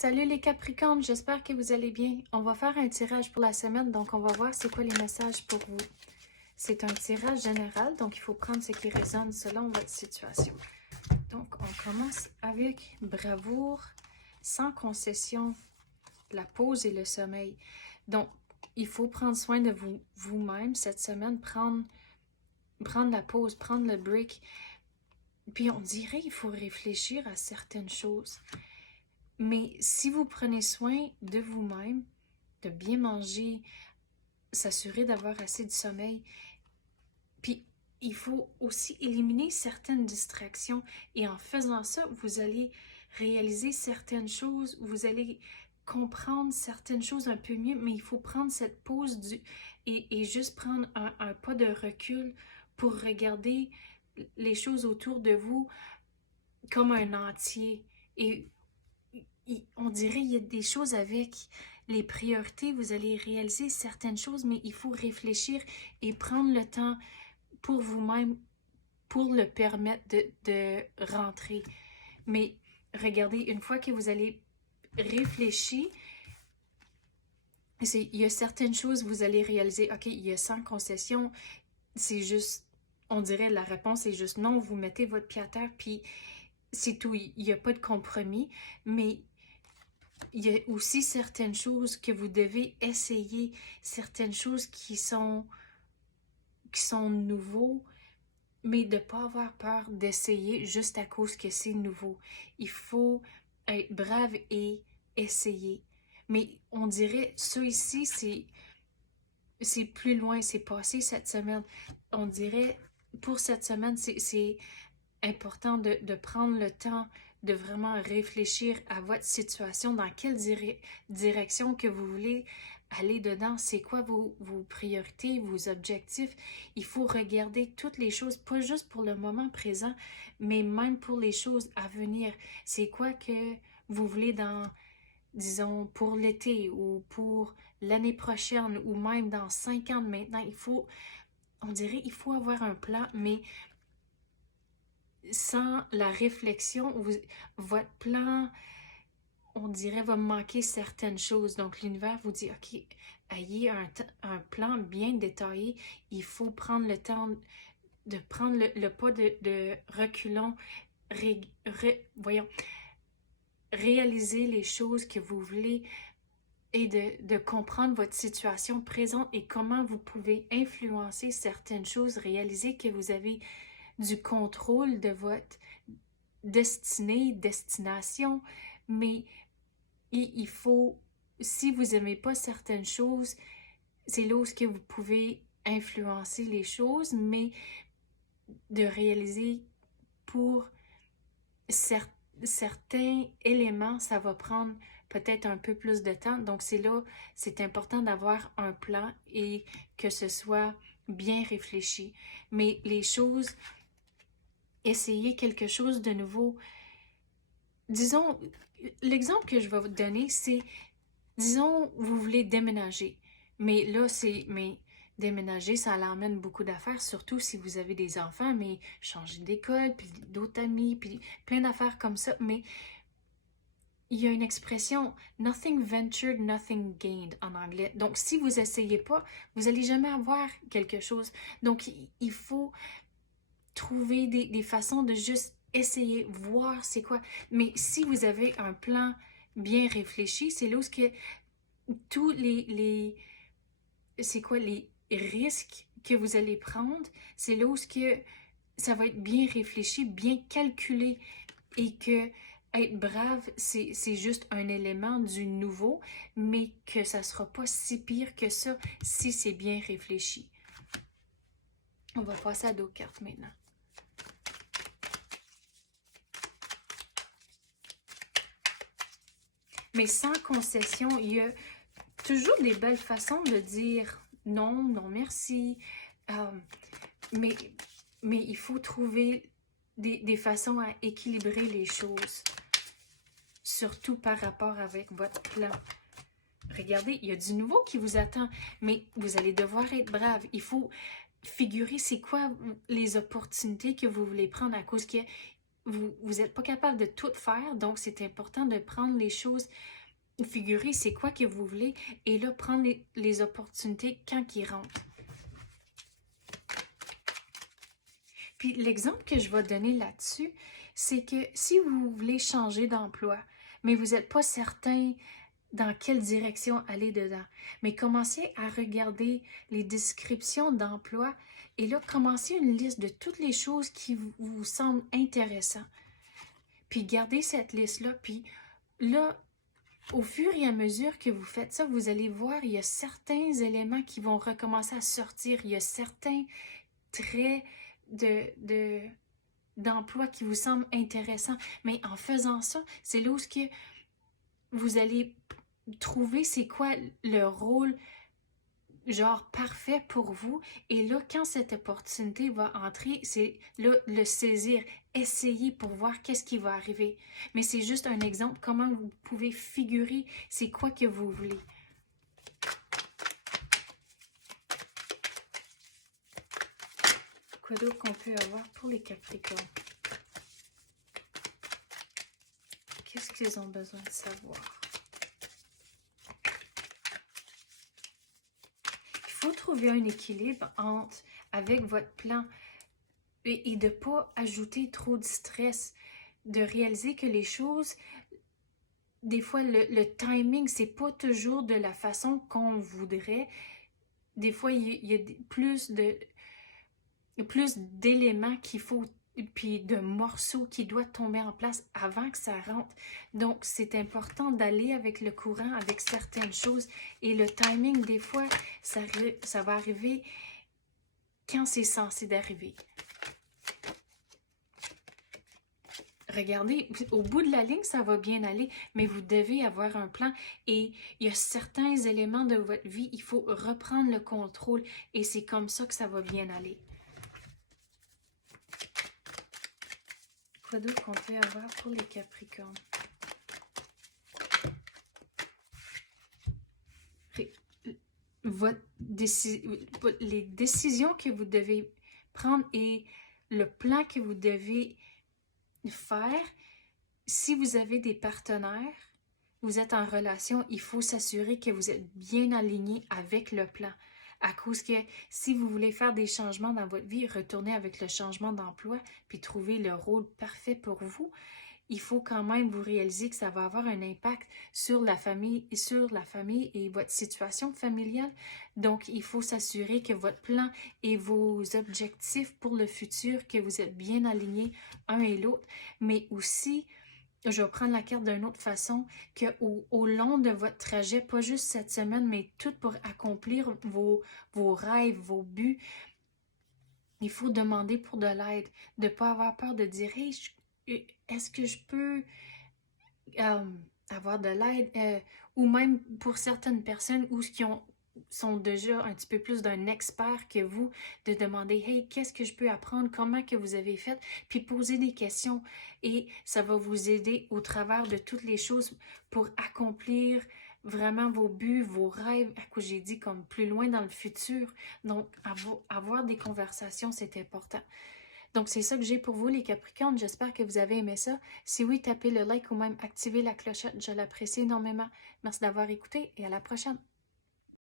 Salut les Capricornes, j'espère que vous allez bien. On va faire un tirage pour la semaine, donc on va voir c'est quoi les messages pour vous. C'est un tirage général, donc il faut prendre ce qui résonne selon votre situation. Donc on commence avec bravoure, sans concession, la pause et le sommeil. Donc il faut prendre soin de vous-même cette semaine, prendre la pause, prendre le break. Puis on dirait qu'il faut réfléchir à certaines choses. Mais si vous prenez soin de vous-même, de bien manger, s'assurer d'avoir assez de sommeil, puis il faut aussi éliminer certaines distractions. Et en faisant ça, vous allez réaliser certaines choses, vous allez comprendre certaines choses un peu mieux, mais il faut prendre cette pause et juste prendre un pas de recul pour regarder les choses autour de vous comme un entier. Et on dirait qu'il y a des choses avec les priorités, vous allez réaliser certaines choses, mais il faut réfléchir et prendre le temps pour vous-même pour le permettre de rentrer. Mais regardez, une fois que vous allez réfléchir, il y a certaines choses, vous allez réaliser, OK, il y a 100 concessions, c'est juste, on dirait la réponse est juste non, vous mettez votre pied à terre, puis c'est tout, il n'y a pas de compromis, mais il y a aussi certaines choses que vous devez essayer, certaines choses qui sont nouveaux, mais de ne pas avoir peur d'essayer juste à cause que c'est nouveau. Il faut être brave et essayer. Mais on dirait, ça ici, c'est plus loin, c'est passé cette semaine. On dirait, pour cette semaine, c'est important de prendre le temps de vraiment réfléchir à votre situation, dans quelle direction que vous voulez aller dedans, c'est quoi vos priorités, vos objectifs. Il faut regarder toutes les choses, pas juste pour le moment présent, mais même pour les choses à venir. C'est quoi que vous voulez dans, disons, pour l'été ou pour l'année prochaine ou même dans 5 ans de maintenant. On dirait, il faut avoir un plan, mais sans la réflexion, votre plan, on dirait, va manquer certaines choses. Donc, l'univers vous dit, OK, ayez un plan bien détaillé. Il faut prendre le temps de prendre le pas de reculons, voyons, réaliser les choses que vous voulez et de comprendre votre situation présente et comment vous pouvez influencer certaines choses, réaliser que vous avez du contrôle de votre destination, mais il faut, si vous n'aimez pas certaines choses, c'est là où que vous pouvez influencer les choses, mais de réaliser pour certains éléments, ça va prendre peut-être un peu plus de temps. Donc c'est là, c'est important d'avoir un plan et que ce soit bien réfléchi. Mais les choses, essayez quelque chose de nouveau. Disons, l'exemple que je vais vous donner, c'est, disons, vous voulez déménager. Mais là, mais déménager, ça l'emmène beaucoup d'affaires, surtout si vous avez des enfants, mais changer d'école, puis d'autres amis, puis plein d'affaires comme ça. Mais il y a une expression « nothing ventured, nothing gained » en anglais. Donc, si vous essayez pas, vous n'allez jamais avoir quelque chose. Donc, il faut trouver des façons de juste essayer, voir c'est quoi. Mais si vous avez un plan bien réfléchi, c'est là où que tous c'est quoi, les risques que vous allez prendre, c'est là où que ça va être bien réfléchi, bien calculé et que être brave, c'est juste un élément du nouveau, mais que ça sera pas si pire que ça si c'est bien réfléchi. On va passer à d'autres cartes maintenant. Mais sans concession, il y a toujours des belles façons de dire non, non merci. Mais il faut trouver des façons à équilibrer les choses. Surtout par rapport avec votre plan. Regardez, il y a du nouveau qui vous attend, mais vous allez devoir être brave. Il faut figurer c'est quoi les opportunités que vous voulez prendre à cause que vous n'êtes pas capable de tout faire, donc c'est important de prendre les choses, figurer c'est quoi que vous voulez, et là, prendre les opportunités quand ils rentrent. Puis l'exemple que je vais donner là-dessus, c'est que si vous voulez changer d'emploi, mais vous n'êtes pas certain dans quelle direction aller dedans, mais commencez à regarder les descriptions d'emploi et là, commencez une liste de toutes les choses qui vous semblent intéressantes. Puis gardez cette liste-là, puis là, au fur et à mesure que vous faites ça, vous allez voir, il y a certains éléments qui vont recommencer à sortir, il y a certains traits d'emploi qui vous semblent intéressants, mais en faisant ça, c'est là où vous allez trouver c'est quoi le rôle genre parfait pour vous, et là quand cette opportunité va entrer, c'est là le saisir, essayer pour voir qu'est-ce qui va arriver. Mais c'est juste un exemple comment vous pouvez figurer c'est quoi que vous voulez. Quoi d'autre qu'on peut avoir pour les Capricornes? Qu'est-ce qu'ils ont besoin de savoir? Il faut trouver un équilibre avec votre plan et de ne pas ajouter trop de stress, de réaliser que les choses, des fois le timing, c'est pas toujours de la façon qu'on voudrait. Des fois, il y a plus d'éléments qu'il faut, puis de morceaux qui doivent tomber en place avant que ça rentre. Donc, c'est important d'aller avec le courant, avec certaines choses. Et le timing, des fois, ça va arriver quand c'est censé d'arriver. Regardez, au bout de la ligne, ça va bien aller, mais vous devez avoir un plan et il y a certains éléments de votre vie, il faut reprendre le contrôle et c'est comme ça que ça va bien aller. Quoi d'autre qu'on peut avoir pour les Capricornes? Les décisions que vous devez prendre et le plan que vous devez faire, si vous avez des partenaires, vous êtes en relation, il faut s'assurer que vous êtes bien aligné avec le plan. À cause que si vous voulez faire des changements dans votre vie, retournez avec le changement d'emploi, puis trouver le rôle parfait pour vous, il faut quand même vous réaliser que ça va avoir un impact sur la famille et votre situation familiale. Donc, il faut s'assurer que votre plan et vos objectifs pour le futur, que vous êtes bien alignés un et l'autre, mais aussi, je vais prendre la carte d'une autre façon, qu'au long de votre trajet, pas juste cette semaine, mais tout pour accomplir vos rêves, vos buts, il faut demander pour de l'aide, de ne pas avoir peur de dire hey, est-ce que je peux avoir de l'aide ou même pour certaines personnes sont déjà un petit peu plus d'un expert que vous, de demander hey, qu'est-ce que je peux apprendre, comment que vous avez fait, puis poser des questions et ça va vous aider au travers de toutes les choses pour accomplir vraiment vos buts, vos rêves, à quoi j'ai dit comme plus loin dans le futur. Donc avoir des conversations, c'est important. Donc, c'est ça que j'ai pour vous, les Capricornes. J'espère que vous avez aimé ça. Si oui, tapez le like ou même activez la clochette. Je l'apprécie énormément. Merci d'avoir écouté et à la prochaine.